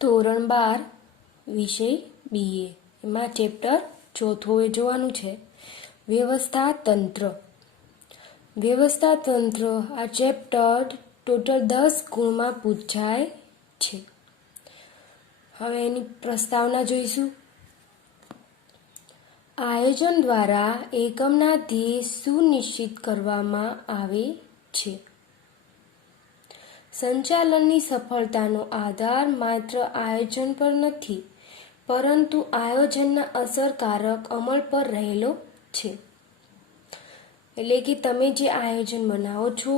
ધોરણ 12 વિષય BA એમાં ચેપ્ટર ચોથો એ જોવાનું છે વ્યવસ્થા તંત્ર. વ્યવસ્થા તંત્ર આ ચેપ્ટર ટોટલ 10 ગુણમાં પૂછાય છે. હવે એની પ્રસ્તાવના જોઈશું. આયોજન દ્વારા એકમના ધ્યેય સુનિશ્ચિત કરવામાં આવે છે. સંચાલનની સફળતાનો આધાર માત્ર આયોજન પર નથી, પરંતુ આયોજનના અસરકારક અમલ પર રહેલો છે. એટલે કે તમે જે આયોજન બનાવો છો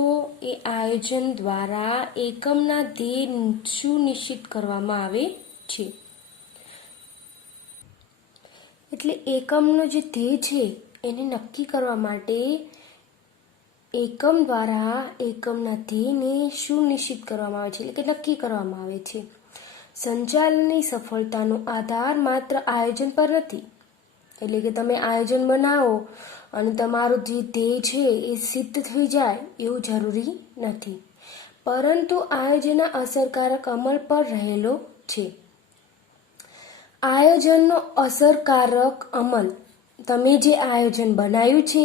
એ આયોજન દ્વારા એકમના ધ્યેય સુનિશ્ચિત કરવામાં આવે છે. એટલે એકમનો જે ધ્યેય છે એને નક્કી કરવા માટે એકમ દ્વારા એકમના ધ્યેયને સુનિશ્ચિત કરવામાં આવે છે, એટલે કે નક્કી કરવામાં આવે છે. સંચાલનની સફળતાનો આધાર માત્ર આયોજન પર નથી, એટલે કે તમે આયોજન બનાવો અને તમારું જે ધ્યેય છે એ સિદ્ધ થઈ જાય એવું જરૂરી નથી, પરંતુ આયોજનના અસરકારક અમલ પર રહેલો છે. આયોજનનો અસરકારક અમલ, તમે જે આયોજન બનાવ્યું છે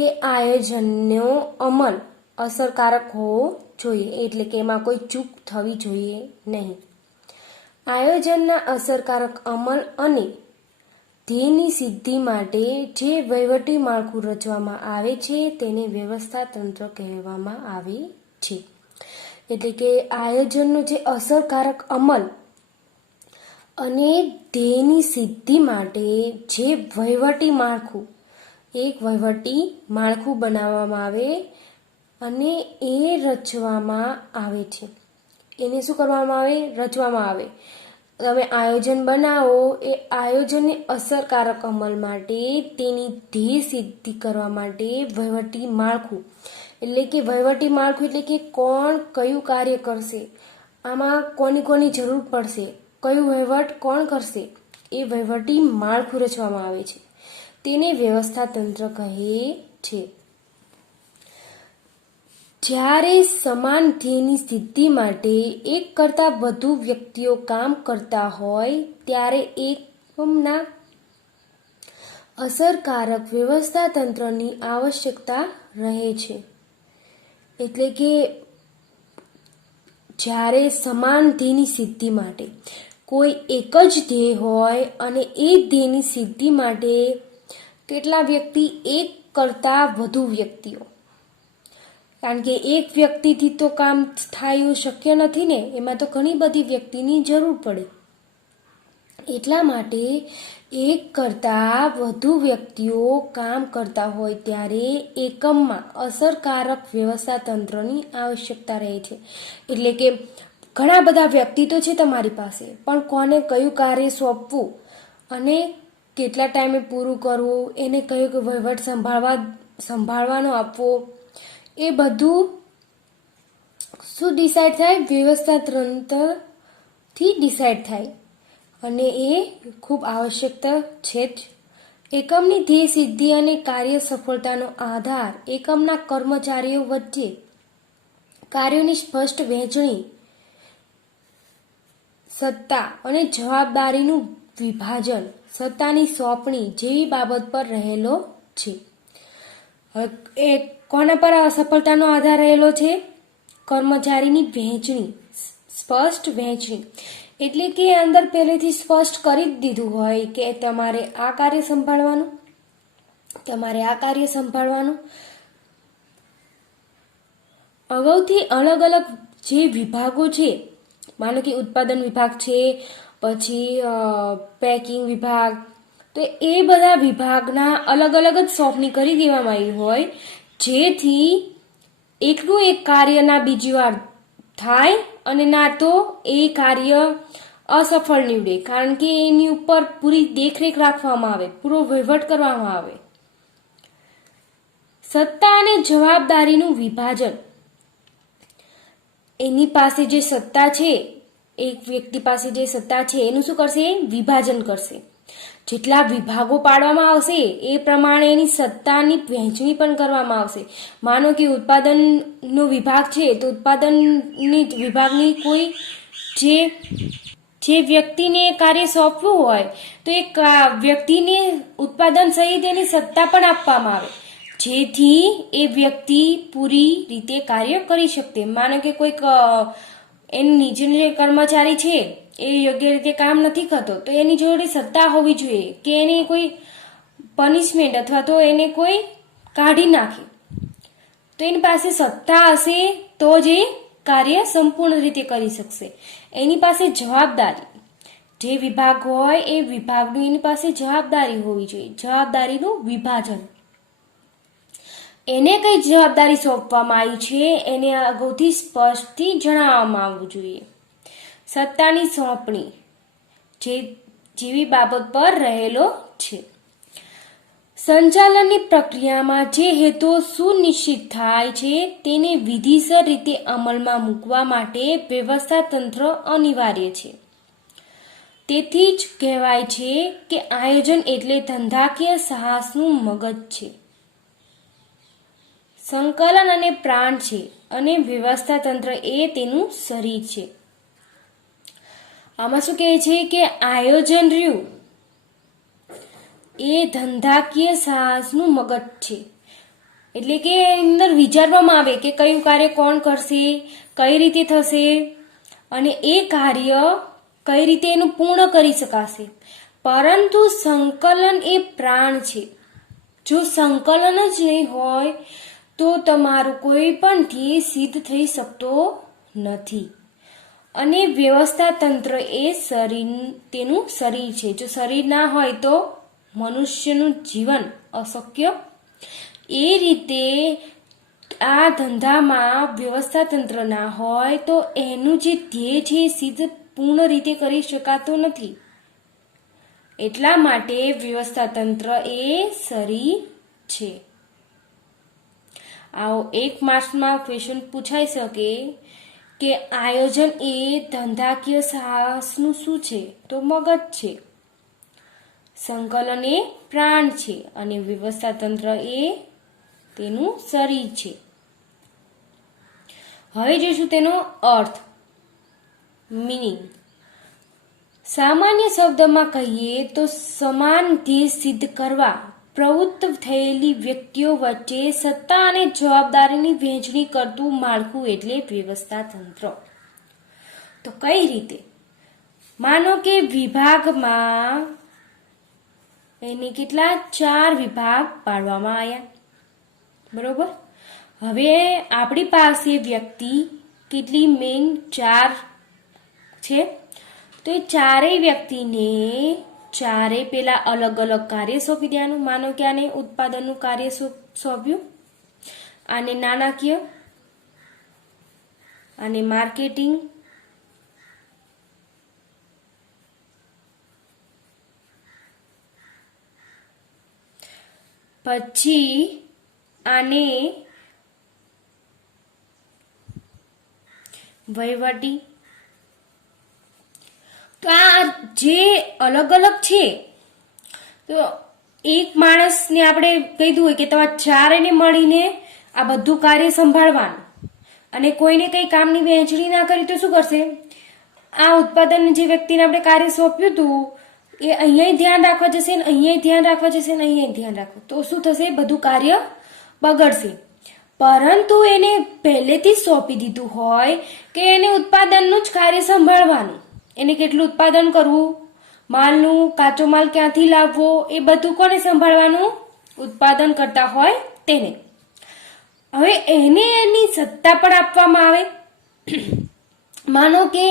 એ આયોજનનો અમલ અસરકારક હોવો જોઈએ, એટલે કે એમાં કોઈ ચૂક થવી જોઈએ નહીં. આયોજનના અસરકારક અમલ અને ધ્યેયની સિદ્ધિ માટે જે વહીવટી માળખું રચવામાં આવે છે તેને વ્યવસ્થા તંત્ર કહેવામાં આવે છે. એટલે કે આયોજનનો જે અસરકારક અમલ અને ધ્યેયની સિદ્ધિ માટે જે વહીવટી માળખું, એક વહીવટી માળખું બનાવવામાં આવે અને એ રચવામાં આવે છે. એને શું કરવામાં આવે? રચવામાં આવે. તમે આયોજન બનાવો એ આયોજનને અસરકારક અમલ માટે તેની ધ્યેય સિદ્ધિ કરવા માટે વહીવટી માળખું, એટલે કે વહીવટી માળખું એટલે કે કોણ કયું કાર્ય કરશે, આમાં કોની કોની જરૂર પડશે, કયું વહીવટ કોણ કરશે, એ વહીવટી માળખું રચવામાં આવે છે. તેને વ્યવસ્થા તંત્ર કહે છે. જ્યારે સમાન ધ્યેયની સિદ્ધિ માટે એક કરતાં વધુ વ્યક્તિઓ કામ કરતા હોય ત્યારે એકમના અસરકારક વ્યવસ્થા તંત્રની આવશ્યકતા રહે છે. એટલે કે જ્યારે સમાન ધ્યેયની સિદ્ધિ માટે કોઈ એક જ ધ્યેય હોય અને એ ધ્યેયની સિદ્ધિ માટે કેટલા વ્યક્તિ, એક કરતાં વધુ વ્યક્તિઓ, કારણ કે એક વ્યક્તિથી તો કામ થાય એવું શક્ય નથી ને, એમાં તો ઘણી બધી વ્યક્તિની જરૂર પડે. એટલા માટે એક કરતાં વધુ વ્યક્તિઓ કામ કરતા હોય ત્યારે એકમમાં અસરકારક વ્યવસ્થા તંત્રની આવશ્યકતા રહે છે. એટલે કે ઘણા બધા વ્યક્તિ તો છે તમારી પાસે, પણ કોને કયું કાર્ય સોંપવું અને કેટલા ટાઈમે પૂરું કરવું, એને કયો વહીવટ સંભાળવાનો આપવો, એ બધું શું ડિસાઈડ થાય? વ્યવસ્થા તંત્રથી ડિસાઈડ થાય, અને એ ખૂબ આવશ્યકતા છે જ. એકમની ધ્યેય સિદ્ધિ અને કાર્ય સફળતાનો આધાર એકમના કર્મચારીઓ વચ્ચે કાર્યોની સ્પષ્ટ વહેંચણી, સત્તા અને જવાબદારીનું વિભાજન, સત્તાની સોંપણી જેવી બાબત પર રહેલો છે. એ કોના પર સફળતાનો આધાર રહેલો છે? કર્મચારીની વહેંચણી, સ્પષ્ટ વહેંચણી. એટલે કે અંદર પહેલેથી સ્પષ્ટ કરી જ દીધું હોય કે તમારે આ કાર્ય સંભાળવાનું, તમારે આ કાર્ય સંભાળવાનું. અગાઉથી અલગ અલગ જે વિભાગો છે, માનો કે ઉત્પાદન વિભાગ છે, પછી પેકિંગ વિભાગ, તો એ બધા વિભાગના અલગ અલગ જ સોંપણી કરી દેવામાં આવી હોય, જેથી એકનું એક કાર્ય ના બીજી વાર થાય અને ના તો એ કાર્ય અસફળ નીવડે, કારણ કે એની ઉપર પૂરી દેખરેખ રાખવામાં આવે, પૂરો વહીવટ કરવામાં આવે. સત્તા અને જવાબદારીનું વિભાજન, એની પાસે જે સત્તા છે, એક વ્યક્તિ પાસે જે સત્તા છે એનું શું કરશે? વિભાજન કરશે. જેટલા વિભાગો પાડવામાં આવશે એ પ્રમાણે એની સત્તાની વહેંચણી પણ કરવામાં આવશે. માનો કે ઉત્પાદનનો વિભાગ છે તો ઉત્પાદનની વિભાગની કોઈ જે જે વ્યક્તિને કાર્ય સોંપવું હોય તો એ વ્યક્તિને ઉત્પાદન સહિત એની સત્તા પણ આપવામાં આવે, જેથી એ વ્યક્તિ પૂરી રીતે કાર્ય કરી શકે. માનો કે કોઈક એની નીચેનો જે કર્મચારી છે એ યોગ્ય રીતે કામ નથી કરતો, તો એની જોડે સત્તા હોવી જોઈએ કે એને કોઈ પનિશમેન્ટ અથવા તો એને કોઈ કાઢી નાખે. તો એની પાસે સત્તા હશે તો જ એ કાર્ય સંપૂર્ણ રીતે કરી શકશે. એની પાસે જવાબદારી, જે વિભાગ હોય એ વિભાગનું એની પાસે જવાબદારી હોવી જોઈએ, જવાબદારીનું વિભાજન. એને કઈ જવાબદારી સોંપવામાં આવી છે એને અગાઉથી સ્પષ્ટથી જણાવવામાં આવવું જોઈએ. સત્તાની સોંપણી જેવી બાબત પર રહેલો છે. સંચાલનની પ્રક્રિયામાં જે હેતુઓ સુનિશ્ચિત થાય છે તેને વિધિસર રીતે અમલમાં મૂકવા માટે વ્યવસ્થા તંત્ર અનિવાર્ય છે. તેથી જ કહેવાય છે કે આયોજન એટલે ધંધાકીય સાહસનું મગજ છે, સંકલન અને પ્રાણ છે, અને વ્યવસ્થા તંત્ર એ તેનું શરીર છે. આમાં શું કહે છે કે આયોજન રહ્યું એ ધંધાકીય સાહસનું મગજ છે. એટલે કે અંદર વિચારવામાં આવે કે કયું કાર્ય કોણ કરશે, કઈ રીતે થશે, અને એ કાર્ય કઈ રીતે એનું પૂર્ણ કરી શકાશે. પરંતુ સંકલન એ પ્રાણ છે. જો સંકલન જ નહીં હોય તો તમારું કોઈ પણ ધ્યેય સિદ્ધ થઈ શકતો નથી. અને વ્યવસ્થા તંત્ર એ તેનું શરીર છે. જો શરીર ના હોય તો મનુષ્યનું જીવન અશક્ય. એ રીતે આ ધંધામાં વ્યવસ્થા તંત્ર ના હોય તો એનું જે ધ્યેય છે એ સિદ્ધ પૂર્ણ રીતે કરી શકાતો નથી. એટલા માટે વ્યવસ્થા તંત્ર એ શરીર છે. આવો 1 માર્ક્સમાં ક્વેશ્ચન પૂછાઈ શકે કે આયોજન એ ધંધાકીય સાહસનું શું છે? તો મગજ છે. સંકલન એ પ્રાણ છે અને વ્યવસ્થા તંત્ર એ તેનું શરીર છે. હવે જોઈશું તેનો અર્થ, મીનિંગ. સામાન્ય શબ્દમાં કહીએ તો સમાન ધ્યેય સિદ્ધ કરવા પ્રવૃત્ત થયેલી વ્યક્તિઓ વચ્ચે સત્તા અને જવાબદારીની વહેંચણી કરતું માળખું એટલે વ્યવસ્થા તંત્ર. તો કઈ રીતે? માનો કે વિભાગમાં એને કેટલા 4 વિભાગ પાડવામાં આવ્યા, બરોબર. હવે આપણી પાસે વ્યક્તિ કેટલી મેઇન 4 છે. તો એ ચારેય વ્યક્તિને ચારેય પેલા અલગ અલગ કાર્ય સોંપી દેવાનું. માનો કે આને ઉત્પાદનનું કાર્ય સોંપ્યું, આને નાણાકીય, આને માર્કેટિંગ, પછી આને વહીવટી. તો આ જે અલગ અલગ છે, તો એક માણસને આપણે કહી દઉં કે તમારે ચારેયને મળીને આ બધું કાર્ય સંભાળવાનું, અને કોઈને કંઈ કામની વહેંચણી ના કરી તો શું કરશે? આ ઉત્પાદન જે વ્યક્તિને આપણે કાર્ય સોંપ્યું હતું એ અહીંયા ધ્યાન રાખવા જશે ને અહીંયા ધ્યાન રાખવા જશે ને અહીંયા ધ્યાન રાખવા, તો શું થશે? બધું કાર્ય બગડશે. પરંતુ એને પહેલેથી જ સોંપી દીધું હોય કે એને ઉત્પાદનનું જ કાર્ય સંભાળવાનું, એને કેટલું ઉત્પાદન કરવું, માલનું કાચો માલ ક્યાંથી લાવવો, એ બધું કોને સંભાળવાનું? ઉત્પાદન કરતા હોય તેને. હવે એને એની સત્તા પણ આપવામાં આવે. માનો કે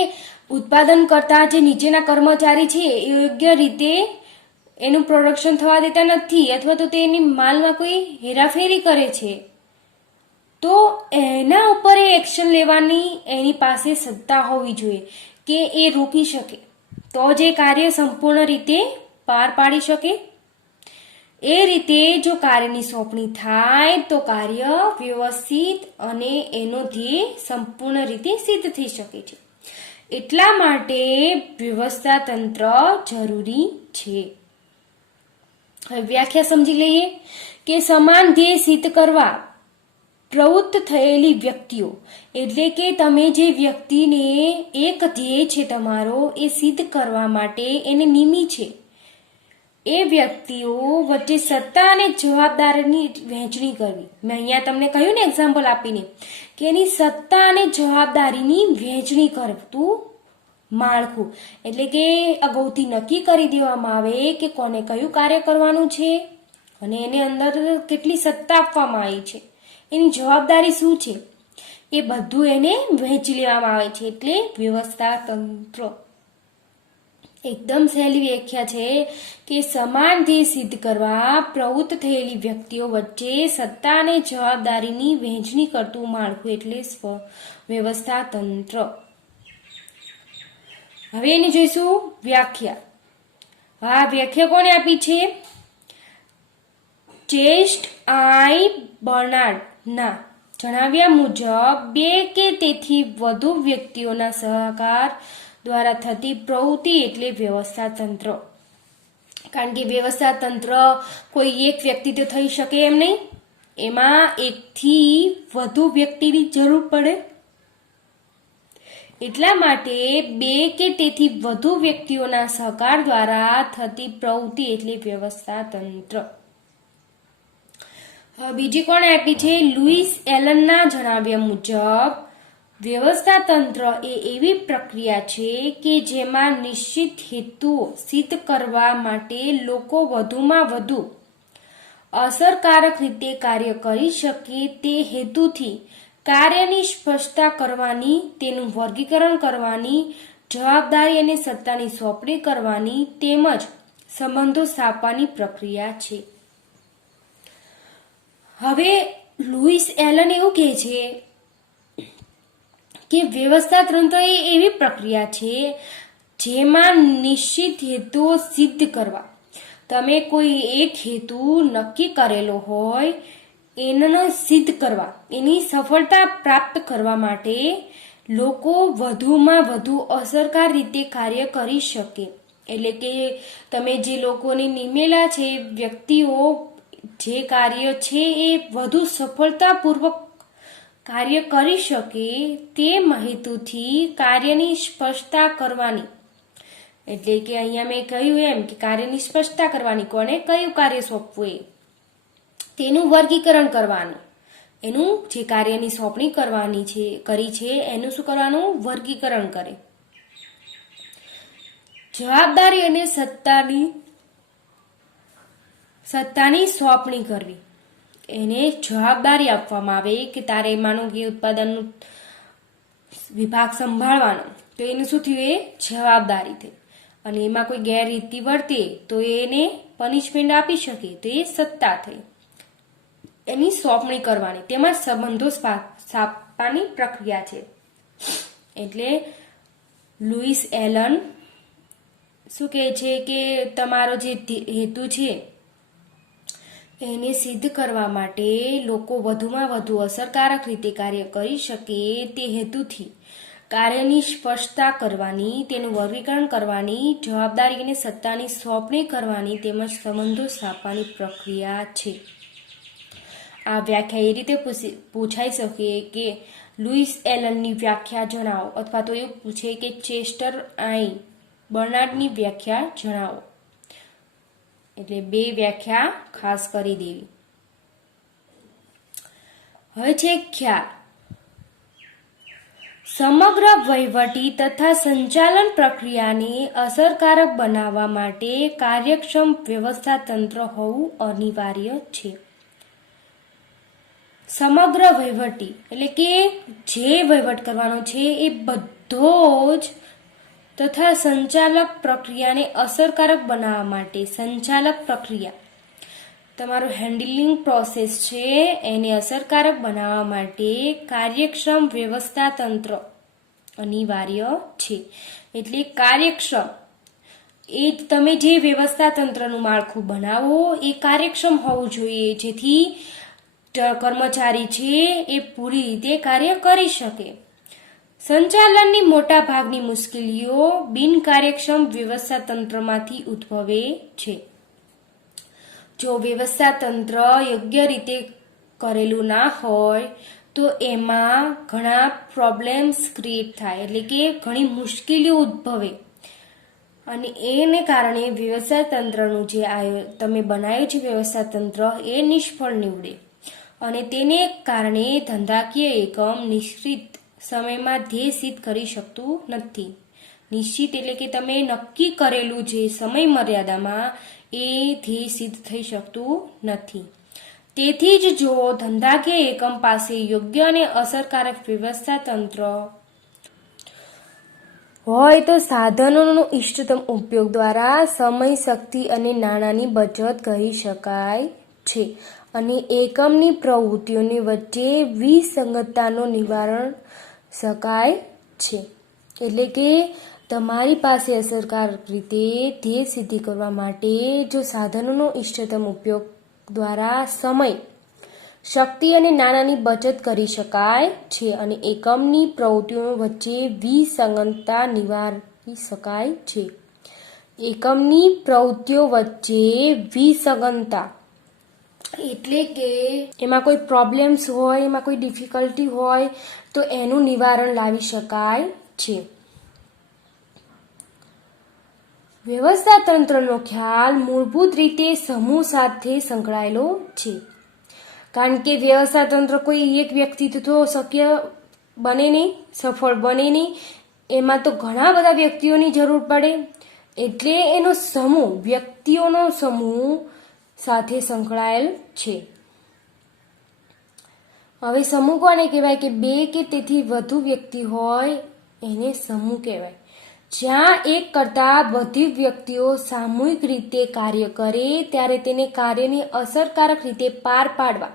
ઉત્પાદન કરતા જે નીચેના કર્મચારી છે એ યોગ્ય રીતે એનું પ્રોડક્શન થવા દેતા નથી, અથવા તો તેની માલમાં કોઈ હેરાફેરી કરે છે, તો એના ઉપર એ એક્શન લેવાની એની પાસે સત્તા હોવી જોઈએ કે એ રોકી શકે, તો જ એ કાર્ય સંપૂર્ણ રીતે પાર પાડી શકે. એ રીતે જો કાર્યની સોંપણી થાય તો કાર્ય વ્યવસ્થિત અને એનો ધ્યેય સંપૂર્ણ રીતે સિદ્ધ થઈ શકે છે. એટલા માટે વ્યવસ્થા તંત્ર જરૂરી છે. હવે વ્યાખ્યા સમજી લઈએ કે સમાન ધ્યેય સિદ્ધ કરવા પ્રવૃત્ત થયેલી વ્યક્તિઓ, એટલે કે તમે જે વ્યક્તિને એક ધ્યેય છે તમારો એ સિદ્ધ કરવા માટે એને નિમી છે, એ વ્યક્તિઓ વચ્ચે સત્તા અને જવાબદારીની વહેંચણી કરવી. મેં અહીંયા તમને કહ્યું ને એક્ઝામ્પલ આપીને કે એની સત્તા અને જવાબદારીની વહેંચણી કરતું માળખું, એટલે કે અગાઉથી નક્કી કરી દેવામાં આવે કે કોને કયું કાર્ય કરવાનું છે અને એને અંદર કેટલી સત્તા આપવામાં આવી છે, એની જવાબદારી શું છે, એ બધું એને વહેંચી લેવામાં આવે છે, એટલે વ્યવસ્થા તંત્ર. એકદમ સહેલી વ્યાખ્યા છે કે સમાન ધ્યેય સિદ્ધ કરવા પ્રવૃત્ત થયેલી વ્યક્તિઓ વચ્ચે સત્તા અને જવાબદારીની વહેંચણી કરતું માળખું એટલે વ્યવસ્થા તંત્ર. હવે એની જોઈશું વ્યાખ્યા. આ વ્યાખ્યા કોને આપી છે? ચેસ્ટ આઈ બર્નાર્ડ ના જણાવ્યા મુજબ બે કે તેથી વધુ વ્યક્તિઓના સહકાર દ્વારા થતી પ્રવૃત્તિ એટલે વ્યવસ્થા તંત્ર. કારણ કે વ્યવસ્થા તંત્ર કોઈ એક વ્યક્તિ તો થઈ શકે એમ નહીં, એમાં એકથી વધુ વ્યક્તિની જરૂર પડે. એટલા માટે બે કે તેથી વધુ વ્યક્તિઓના સહકાર દ્વારા થતી પ્રવૃત્તિ એટલે વ્યવસ્થા તંત્ર. બીજી કોણે આપી છે? લુઈસ એલનના જણાવ્યા મુજબ વ્યવસ્થા તંત્ર એ એવી પ્રક્રિયા છે કે જેમાં નિશ્ચિત હેતુઓ સિદ્ધ કરવા માટે લોકો વધુમાં વધુ અસરકારક રીતે કાર્ય કરી શકે તે હેતુથી કાર્યની સ્પષ્ટતા કરવાની, તેનું વર્ગીકરણ કરવાની, જવાબદારી અને સત્તાની સોંપણી કરવાની તેમજ સંબંધો સ્થાપવાની પ્રક્રિયા છે. હવે લુઈસ એલન એવું કહે છે કે વ્યવસ્થા તંત્ર એ એવી પ્રક્રિયા છે જેમાં નિશ્ચિત હેતુઓ સિદ્ધ કરવા, તમે કોઈ એક હેતુ નક્કી કરેલો હોય એનો સિદ્ધ કરવા, એની સફળતા પ્રાપ્ત કરવા માટે લોકો વધુમાં વધુ અસરકાર રીતે કાર્ય કરી શકે. એટલે કે તમે જે લોકોને નિમેલા છે વ્યક્તિઓ જે કાર્ય છે એ વધુ સફળતાપૂર્વક કાર્ય કરી શકે તે હેતુથી કાર્યની સ્પષ્ટતા કરવાની, એટલે કે અહીંયા મેં કહ્યું એમ કે કાર્યની સ્પષ્ટતા કરવાની, કોને કયું કાર્ય સોંપવું એ, તેનું વર્ગીકરણ કરવાનું, એનું જે કાર્યની સોંપણી કરવાની છે કરી છે એનું શું કરવાનું? વર્ગીકરણ કરે. જવાબદારી અને સત્તાની સોંપણી કરવી, એને જવાબદારી આપવામાં આવે કે તારે માનો કે ઉત્પાદનનું વિભાગ સંભાળવાનો, તો એને શું થયું? એ જવાબદારી થઈ. અને એમાં કોઈ ગેરરીતિ વર્તે તો એને પનિશમેન્ટ આપી શકે તો એ સત્તા થઈ. એની સોંપણી કરવાની, તેમાં સંબંધો સ્થાપવાની પ્રક્રિયા છે. એટલે લુઈસ એલન શું કહે છે કે તમારો જે હેતુ છે એને સિદ્ધ કરવા માટે લોકો વધુમાં વધુ અસરકારક રીતે કાર્ય કરી શકે તે હેતુથી કાર્યની સ્પષ્ટતા કરવાની, તેનું વર્ગીકરણ કરવાની, જવાબદારી અને સત્તાની સોંપણી કરવાની તેમજ સંબંધો સ્થાપવાની પ્રક્રિયા છે. આ વ્યાખ્યા એ રીતે પૂછાઈ શકે કે લુઈસ એલનની વ્યાખ્યા જણાવો, અથવા તો એવું પૂછે કે ચેસ્ટર આઈ બર્નાર્ડની વ્યાખ્યા જણાવો. એટલે બે વ્યાખ્યા ખાસ કરી દેવી. હવે છે ખ્યાલ. સમગ્ર વહીવટી તથા સંચાલન પ્રક્રિયાને અસરકારક બનાવવા માટે કાર્યક્ષમ વ્યવસ્થા તંત્ર હોવું અનિવાર્ય છે. સમગ્ર વહીવટી એટલે કે જે વહીવટ કરવાનો છે એ બધો જ તથા સંચાલક પ્રક્રિયાને અસરકારક બનાવવા માટે, સંચાલક પ્રક્રિયા તમારો હેન્ડલિંગ પ્રોસેસ છે એને અસરકારક બનાવવા માટે કાર્યક્ષમ વ્યવસ્થા તંત્ર અનિવાર્ય છે. એટલે કાર્યક્ષમ એ તમે જે વ્યવસ્થા તંત્રનું માળખું બનાવો એ કાર્યક્ષમ હોવું જોઈએ, જેથી કર્મચારી છે એ પૂરી રીતે કાર્ય કરી શકે. સંચાલનની મોટા ભાગની મુશ્કેલીઓ બિનકાર્યક્ષમ વ્યવસ્થા તંત્રમાંથી ઉદ્ભવે છે. જો વ્યવસ્થા તંત્ર યોગ્ય રીતે કરેલું ના હોય તો એમાં ઘણા પ્રોબ્લેમ્સ ક્રિએટ થાય, એટલે કે ઘણી મુશ્કેલીઓ ઉદ્ભવે અને એને કારણે વ્યવસાય તંત્રનું જે તમે બનાવ્યું છે વ્યવસાય તંત્ર એ નિષ્ફળ નીવડે અને તેને કારણે ધંધાકીય એકમ નિશ્ચિત સમયમાં ધ્યેય સિદ્ધ કરી શકતું નથી. નિશ્ચિત એટલે કે તમે નક્કી કરેલું જે સમય મર્યાદામાં એ ધ્યેય સિદ્ધ થઈ શકતું નથી. તેથી જ જો ધંધાકીય એકમ પાસે યોગ્ય અને અસરકારક વ્યવસ્થા તંત્ર હોય તો સાધનોનો ઇષ્ટતમ ઉપયોગ દ્વારા સમય, શક્તિ અને નાણાંની બચત કરી શકાય છે અને એકમની પ્રવૃત્તિઓની વચ્ચે વિસંગતતાનો નિવારણ શકાય છે. એટલે કે તમારી પાસે અસરકારક રીતે ધ્યેય સિદ્ધિ કરવા માટે જો સાધનોનો ઇષ્ટતમ ઉપયોગ દ્વારા સમય, શક્તિ અને નાણાંની બચત કરી શકાય છે અને એકમની પ્રવૃત્તિઓ વચ્ચે વિસંગતતા નિવારી શકાય છે. એકમની પ્રવૃત્તિઓ વચ્ચે વિસંગતતા એટલે કે એમાં કોઈ પ્રોબ્લેમ્સ હોય, એમાં કોઈ ડિફિકલ્ટી હોય તો એનું નિવારણ લાવી શકાય છે. વ્યવસ્થા તંત્રનો ખ્યાલ મૂળભૂત રીતે સમૂહ સાથે સંકળાયેલો છે, કારણ કે વ્યવસ્થા તંત્ર કોઈ એક વ્યક્તિથી તો શક્ય બને નહીં, સફળ બને નહીં, એમાં તો ઘણા બધા વ્યક્તિઓની જરૂર પડે, એટલે એનો સમૂહ, વ્યક્તિઓનો સમૂહ સાથે સંકળાયેલ છે. હવે સમૂહ કોને કહેવાય કે બે કે તેથી વધુ વ્યક્તિ હોય એને સમૂહ કહેવાય. જ્યાં એક કરતાં વધુ વ્યક્તિઓ સામૂહિક રીતે કાર્ય કરે ત્યારે તેને કાર્યને અસરકારક રીતે પાર પાડવા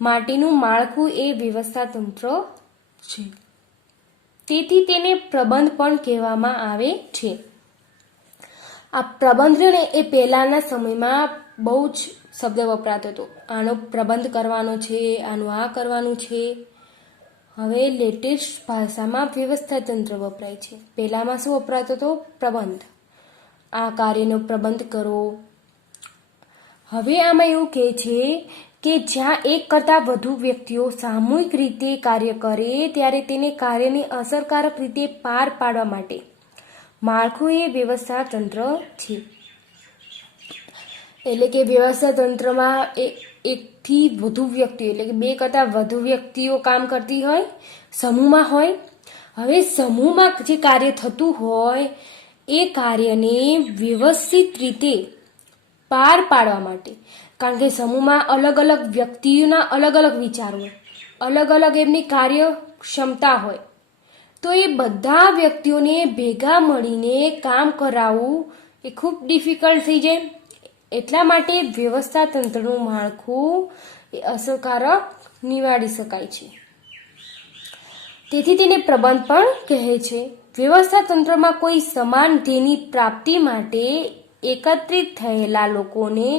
માટેનું માળખું એ વ્યવસ્થા તંત્ર છે. તેથી તેને પ્રબંધ પણ કહેવામાં આવે છે. આ પ્રબંધને એ પહેલાના સમયમાં બહુ જ શબ્દ વપરાતો હતો, આનો પ્રબંધ કરવાનો છે, આનું આ કરવાનું છે. હવે લેટેસ્ટ ભાષામાં વ્યવસ્થા તંત્ર વપરાય છે. પહેલામાં શું વપરાતો હતો? પ્રબંધ. આ કાર્યનો પ્રબંધ કરો. હવે આમાં એવું કહે છે કે જ્યાં એક કરતાં વધુ વ્યક્તિઓ સામૂહિક રીતે કાર્ય કરે ત્યારે તેને કાર્યને અસરકારક રીતે પાર પાડવા માટે માળખું એ વ્યવસ્થા તંત્ર છે. એટલે કે વ્યવસ્થા તંત્રમાં એકથી વધુ વ્યક્તિઓ એટલે કે બે કરતાં વધુ વ્યક્તિઓ કામ કરતી હોય, સમૂહમાં હોય. હવે સમૂહમાં જે કાર્ય થતું હોય એ કાર્યને વ્યવસ્થિત રીતે પાર પાડવા માટે, કારણ કે સમૂહમાં અલગ અલગ વ્યક્તિઓના અલગ અલગ વિચારો હોય, અલગ અલગ એમની કાર્ય ક્ષમતા હોય, તો એ બધા વ્યક્તિઓને ભેગા મળીને કામ કરાવવું એ ખૂબ ડિફિકલ્ટ થઈ જાય. એટલા માટે વ્યવસ્થા તંત્રનું માળખું એ અસરકારક નિવાડી શકાય છે. તેથી તેને પ્રબંધ પણ કહે છે. વ્યવસ્થા તંત્રમાં કોઈ સમાન ધ્યેયની પ્રાપ્તિ માટે એકત્રિત થયેલા લોકોને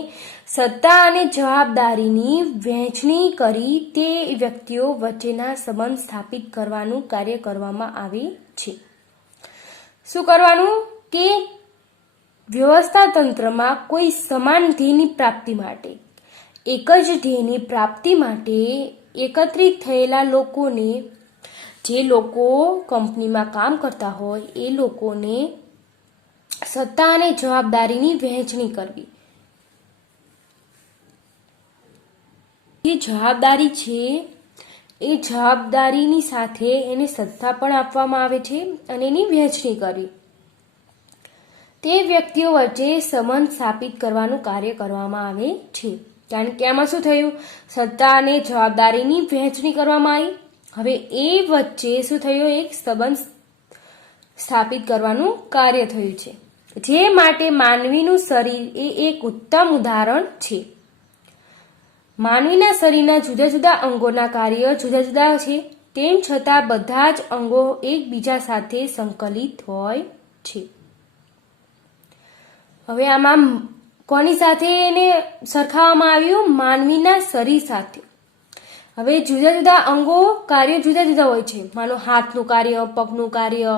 સત્તા અને જવાબદારીની વહેંચણી કરી તે વ્યક્તિઓ વચ્ચેના સંબંધ સ્થાપિત કરવાનું કાર્ય કરવામાં આવે છે. શું કરવાનું? કે વ્યવસ્થા તંત્રમાં કોઈ સમાન ધ્યેયની પ્રાપ્તિ માટે, એક જ ધ્યેયની પ્રાપ્તિ માટે એકત્રિત થયેલા લોકોને, જે લોકો કંપનીમાં કામ કરતા હોય એ લોકોને સત્તા અને જવાબદારીની વહેંચણી કરવી. જે જવાબદારી છે એ જવાબદારીની સાથે એને સત્તા પણ આપવામાં આવે છે અને એની વહેંચણી કરવી. તે વ્યક્તિઓ વચ્ચે સંબંધ સ્થાપિત કરવાનું કાર્ય કરવામાં આવે છે. કારણ કે આમાં શું થયું? સત્તા અને જવાબદારીની વહેંચણી કરવામાં આવી. હવે એ વચ્ચે શું થયું? એક સંબંધ સ્થાપિત કરવાનું કાર્ય થયું છે, જે માટે માનવીનું શરીર એ એક ઉત્તમ ઉદાહરણ છે. માનવીના શરીરના જુદા જુદા અંગોના કાર્ય જુદા જુદા છે, તેમ છતાં બધા જ અંગો એકબીજા સાથે સંકલિત હોય છે. હવે આમાં કોની સાથે એને સરખાવવામાં આવ્યું? માનવીના શરીર સાથે. હવે જુદા જુદા અંગો કાર્ય જુદા જુદા હોય છે. માનો હાથનું કાર્ય, પગનું કાર્ય,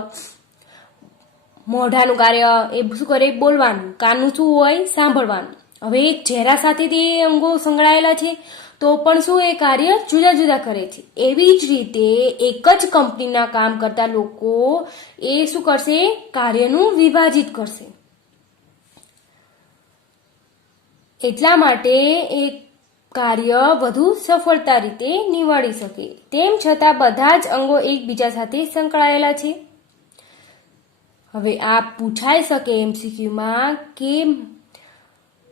મોઢાનું કાર્ય, એ શું કરે? બોલવાનું. કાનનું શું હોય? સાંભળવાનું. હવે એક ચહેરા સાથે તે અંગો સંકળાયેલા છે, તો પણ શું એ કાર્ય જુદા જુદા કરે છે. એવી જ રીતે એક જ કંપનીના કામ કરતા લોકો એ શું કરશે, કાર્યનું વિભાજિત કરશે. એટલા માટે એ કાર્ય વધુ સફળતા રીતે નિવાડી શકે. તેમ છતાં બધા જ અંગો એકબીજા સાથે સંકળાયેલા છે. હવે આ પૂછાઈ શકે MCQમાં કે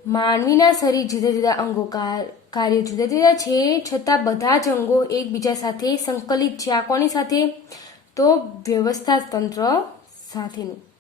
માનવીના શરીર જુદા જુદા અંગો કાર્ય જુદા જુદા છે, છતાં બધા જ અંગો એકબીજા સાથે સંકલિત છે. આ કોની સાથે? તો વ્યવસ્થા તંત્ર સાથેનું.